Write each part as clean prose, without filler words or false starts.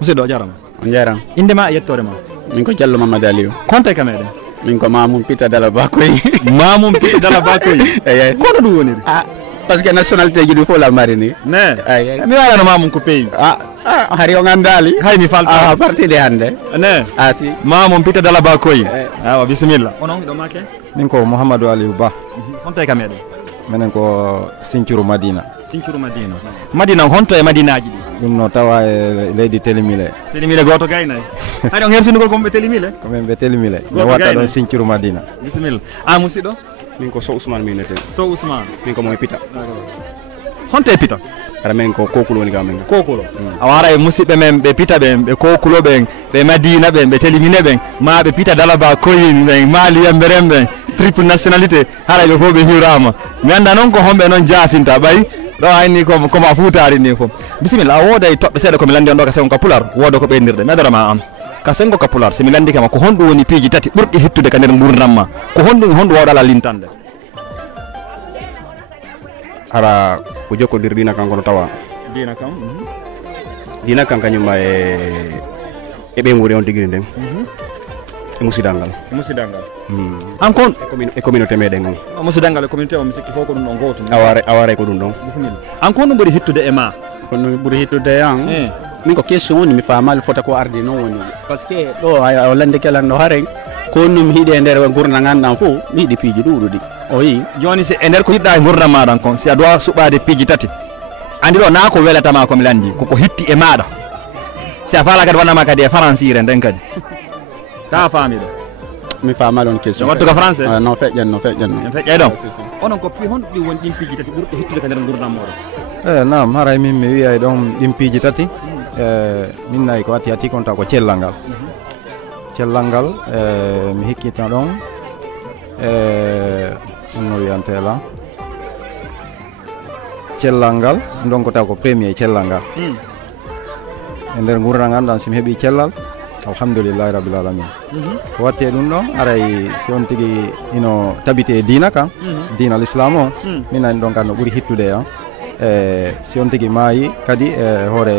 musidɗo jarama on jaram indema e yettore ma min ko Diallo Mamadou Aliou konta e kameɗen min ko Mamoum Pita Dala Bakoy Mamoum Pita Dala Bakoy eyi kono ɗum woniri par ce que nationalité ji ɗi fof la mari ni ne mi walano Mamoum ko pays hari o gandali hay mi falta parti de hande ne si Mamoum Pita Dala Bakoy awa bisimilla onon ɗo make min ko Mouhamadou Aliou Ba honto e kameɗen minen ko Sinthiou Madina Madina honto e madinaji ɗi ɗum no tawa e leydi Télimilé goto gaynay hay on hersindugol komɓe Télimilé komin ɓe Télimilé mi watta ɗon Sinthiou Madina bisimilla musidɗo min ko Sow Ousmane minete Sow Ousmane min ko moye Pita honto e Pita ara min ko Kokulo woni gamen Kokulo awa ara e musidɓe men ɓe Pita ɓen ɓe Kokulo ɓen ɓe Madina ɓen ɓe Télimilé ɓen ma ɓe Pita Dalaba Koyin ɓen Maliyam Berem ɓen triple nationalité haray ɓe fof ɓe hiwrama mi anda noon ko homɓe noon jasinta ɓay ɗo hayni koma fuutari ni fof bisimilla a wooda e toɓɓe seeɗa komi landi on ɗo ka sengo ka pular wooda ko ɓeyndirɗe mi adarama an ka sengo ka pular somi landikema ko honɗum woni piiji tati ɓurɗi hittude ka nder gurdam ma ko honɗum wawɗala lintande ara ko jokkodir dina kan kono tawa dina kan kañumma e ɓeyguri on tigiri nden e musidal ngal an kon e communauté meɗen on musidal ngal e communauté o mi sikki fof ko ɗum ɗon goto aware ko ɗum ɗon bisimilla an kon ɗum ɓuuri hittude e ma kono ɓuuri hittude an min ko question woni mi famal fota ko ardi noon woni par ce que ɗo a lande kelan ɗo haren ko num hiiɗe e nder gurdam gandan fof mi yiiɗi piiji ɗuɗuɗi o yi joni si e nder ko yiɗɗa e gurdam maɗan kon si a dowa suɓade piiji tati andi ɗo na ko welatama komi landi koko hitti e maɗa si a faala kadi wannama kadi e françire nden kadi ka faami ɗo mi famal on question wattu ka français non feƴƴan feƴƴay ɗon onon ko honɗo ɗi woni ɗin piiji tati ɓurɗo hittude ka nder gurdam moɗon nam haray min mi wiyay ɗon ɗin piiji tati min nayi ko atti konta ko cellal ngal mi hikkitna ɗon no wiyantela cellal ngal ɗon ko taw ko premier cellal ngal e nder gurdam ngal somi heeɓi cellal alhamdoulillahi rabbil alamin ko watte ɗum ɗon aray si on tigui ino tabite dina kan dina l'islam o min nani ɗon kan no ɓuuri hittude si on tigui maayi kadi hoore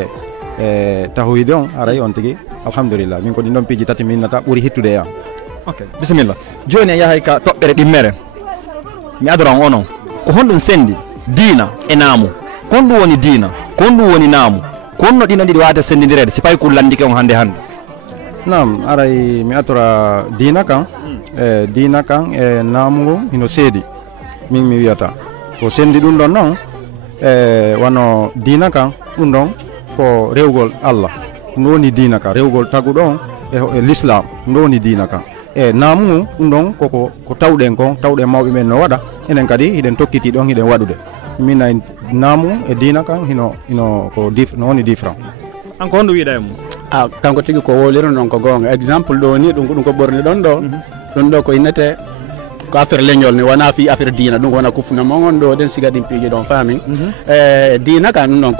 tahoyde on aray on tigui alhamdoulillah min ko ɗin ɗon piiji tati min nata ɓuuri hittude ok bisimilla joni a yahay ka toɓɓere ɗimmere mi adoran onon ko honɗum sendi dina e naamu kon ɗum woni dina kon ɗum woni naamu kon no ɗino ɗiɗi wawata sendidirede si payi kullandike on hande nam aray mi atora dina kan e naamu ngu ino seedi min mi wiyata ko sendi ɗum ɗon noon wano dina kan ɗum ɗon ko rewgol Allah ɗum woni dina kan rewgol taguɗo on e l'islam ɗum woni dina kan e naamu ngu ɗum ɗon ko tawɗen kon tawɗen mawɓe men no waɗa enen kadi hiɗen tokkiti ɗon hiɗen waɗude min nayi naamu e dina kan ino ko no woni différent an ko honɗum wiiɗa e mum kanko tigi ko woliro ɗon ko gonga exemple ɗo ni ɗum ko ɓorni ɗon ɗo ɗum ɗo ko innete ko affaire leñol ni wona fi affaire dina ɗum wona kufuna mo on ɗo ɗen siga ɗin piiji ɗon faami dina ka ɗum ɗon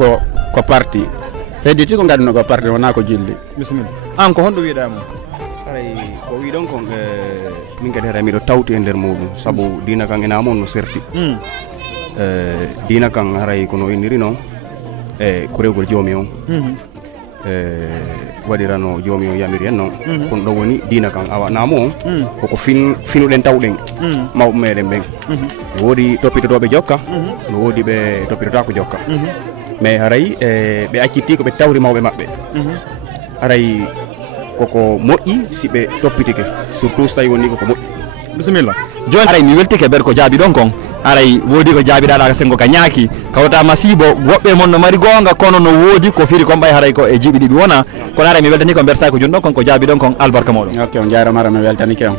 ko parti hedditi ko gadduno ko parti wona ko jilli bisimilla an ko honɗum wiiɗa e mum aray ko wi ɗon kon min kadi hara miɗo tawti e nder muɗum saabu dina kan ena mon no serti dina kan haray kono inniri noon ko rewgol joomi on waɗirano joomi o yamiri en noon kono ɗo woni dina kan awa naamu on koko finuɗen tawɗen mawɓe meɗen ɓen woodi toppitotoɓe jokka no woodi ɓe toppitotako jokka mais haray ɓe accitti koɓe tawri mawɓe maɓɓe haray koko moƴƴi si ɓe toppitike surtout so tawi woni koko moƴƴi bisimilla joni haray mi weltike ɓeɗe ko jaabi ɗon kon haray woodi ko jaabiɗaɗa sengo ka ñaaki kawta masibo woɓɓe mon no mari gonga kono no woodi ko firi kon ɓay haray ko e jiiɓi ɗiɗi wona kono haray mi weltani ko mbersaki ko joni ɗon kon ko jaabi ɗon kon albarka moɗon ok on jarama ara mi weltanike on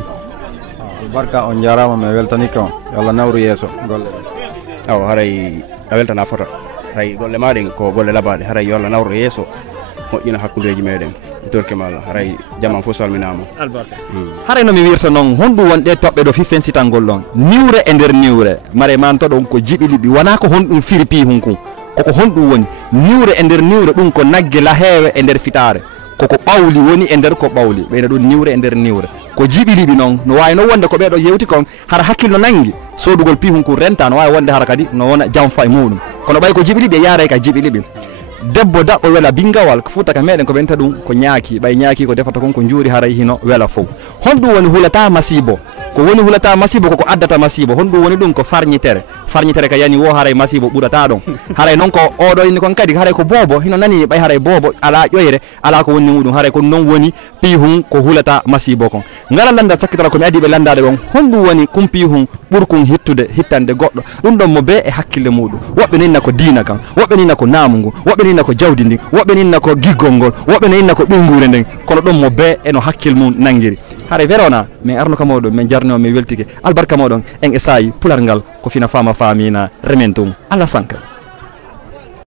albarka on jarama mi weltanike on yo Allah nawru yeeso golle aw haray a weltana fota haray golle maɗen ko golle labaɗe haray yo Allah nawru yeeso moƴƴina hakkudeji meɗen torke malla haray jaman fof salminama albarka haray nomi wirta noon honɗum wonɗe toɓɓe ɗo fiffen sitangol ɗon niwre e nder niwre mare manto ɗon ko jiɓi ɗiɓi wona ko honɗum firi pihun kum koko honɗum woni niwre e nder niwre ɗum ko nagge lahewe e nder fitare koko ɓawli woni e nder ko ɓawli ɓeyna ɗum niwre e nder niwre ko jiɓi ɗiɓi noon no wawi no wonde ko ɓeɗo yewti kon hara hakkille no nangi sodugol pihun kum renta no wawi wonde hara kadi no wona jamfa e muɗum kono ɓay ko jiɓi ɗiɓi e yaara ka jiɓi ɗiɓi debbo daɓɓo wela bingawal ko futa ka meɗen ko ɓenta ɗum ko ñaaki ɓay ñaaki ko defata kon ko juuri haray hino wela fof honɗum woni hulata masibo ko woni hulata masibo koko addata masibo honɗum woni ɗum ko farñitere ka yani wo haray masibo ɓurata ɗon haray noon ko oɗo inni kon kadi haray ko boobo hino nani ɓay haray boobo ala ƴoyre ala ko wonni muɗum haray ko noon woni pihum ko hulata masibo kon ngala landa sakkitara komi adi ɓe landade on honɗum woni kum pihum ɓurkum hittande goɗɗo ɗum ɗon mo be e hakkille muɗum woɓɓe ninna ko diina kan woɓɓe ninna ko naamu ngu woɓɓe ninna ko jawdi ndin woɓɓe ninna ko giggol ngol woɓɓe ninna ko ɓingure nden kono ɗon mo be eno hakkille mum nangiri haray verona min arno ka moɗon min jarnima mi weltike albarka moɗon en e saayi pular ngal ko fina fama famina remen tum Allah sanka